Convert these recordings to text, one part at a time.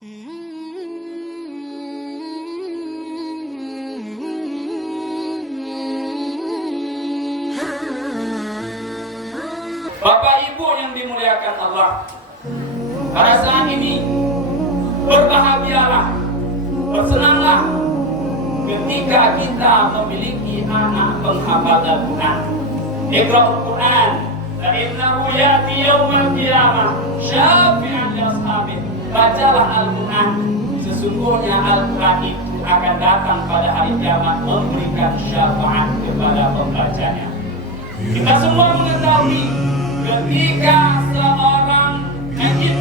Bapak Ibu yang dimuliakan Allah, pada saat ini berbahagialah, bersenanglah ketika kita memiliki anak penghafal Al-Quran. Iqra'ul Quran, fa innahu ya'ti yaumal qiyamah syafi'an li ashabih. Bacalah Al-Quran, sesungguhnya Al-Quran itu akan datang pada hari kiamat memberikan syafaat kepada pembacanya. Kita semua mengetahui ketika seorang mayit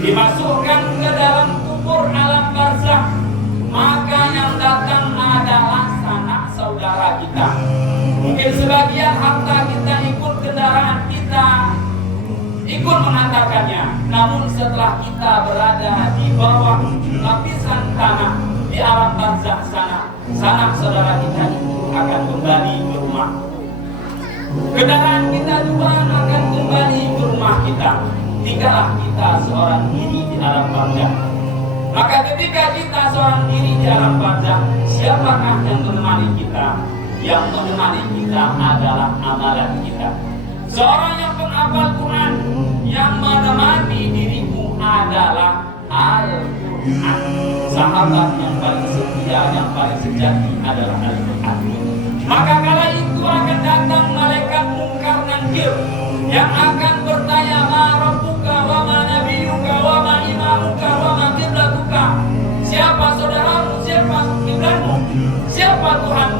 dimasukkan ke dalam kubur alam barzakh, maka yang datang adalah sanak saudara kita. Mungkin sebagian harta kita ikut kendaraan kita, ikut mengantarkannya. Namun setelah kita berada di bawah lapisan tanah di alam barzakh sana, sanak saudara kita itu akan kembali ke rumah. Kendaraan kita juga akan kembali ke rumah kita. Tinggallah kita seorang diri di alam barzakh. Maka ketika kita seorang diri di alam barzakh, siapakah yang menemani kita? Yang menemani kita adalah amalan kita. Seorang yang penghafal Quran, yang menemani dirimu adalah Al-Quran. Sahabat yang paling setia, yang paling sejati adalah Al-Quran. Maka kala itu akan datang malaikat Munkar Nakir yang akan bertanya, ma rabbuka wa ma nabiyuka wa ma imamuka wa ma qiblatuka. Siapa saudaramu, siapa kiblatmu, siapa Tuhan?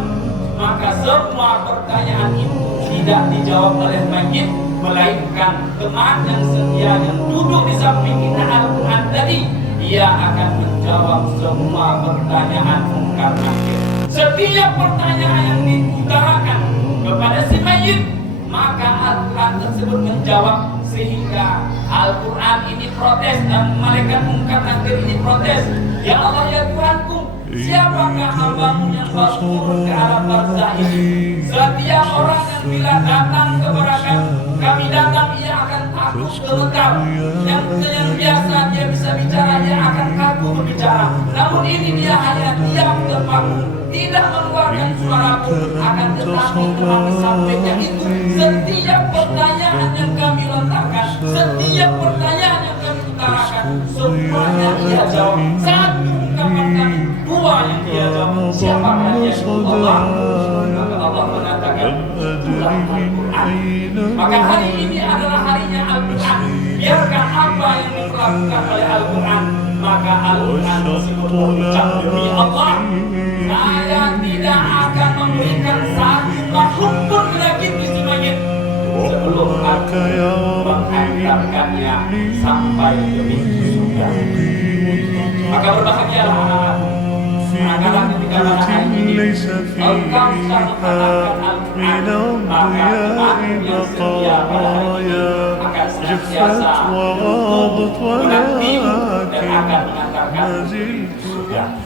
Maka semua pertanyaan itu tidak dijawab oleh mayit, melainkan teman yang setia yang duduk di samping kita Al-Quran tadi. Dia akan menjawab semua pertanyaan Munkar Nakir. Setiap pertanyaan yang diutarakan kepada si mayit, maka Al-Quran tersebut menjawab, sehingga Al-Quran ini protes dan malaikat Munkar Nakir ini protes. Ya Allah, ya Tuhanku, siapakah hambamu yang baru turun ke alam barzakh ini? Setiap orang yang bila datang kepada kami datang, ia akan takut gemetar. Yang biasa dia bisa bicara, ia akan kaku berbicara. Namun ini dia hanya diam terpaku, tidak mengeluarkan suara pun. Akan tetapi teman sampingnya itu, setiap pertanyaan yang kami lontarkan, setiap pertanyaan yang kami utarakan, semuanya ia jawab. Satu ungkapan kami, dua yang dia jawab. Siapakah dia? Allah. Maka Allah mengatakan, itulah Al-Quran. Maka hari ini adalah harinya Al-Quran. Biarkan apa yang dilakukan oleh Al-Quran, maka Al-Quran tersebut berucap, demi Allah, saya tidak akan memberikan satu makhluk pun lagi di mayit sebelum aku mengantarkannya sampai ke pintu surga. Maka berbahagialah anak-anakku, anak-anak ketika pada hari ini engkau sudah mengatakan Al-Quran, maka temanmu yang setia pada hari ini akan senantiasa menantimu dan akan mengantarkanmu ke pintu surga.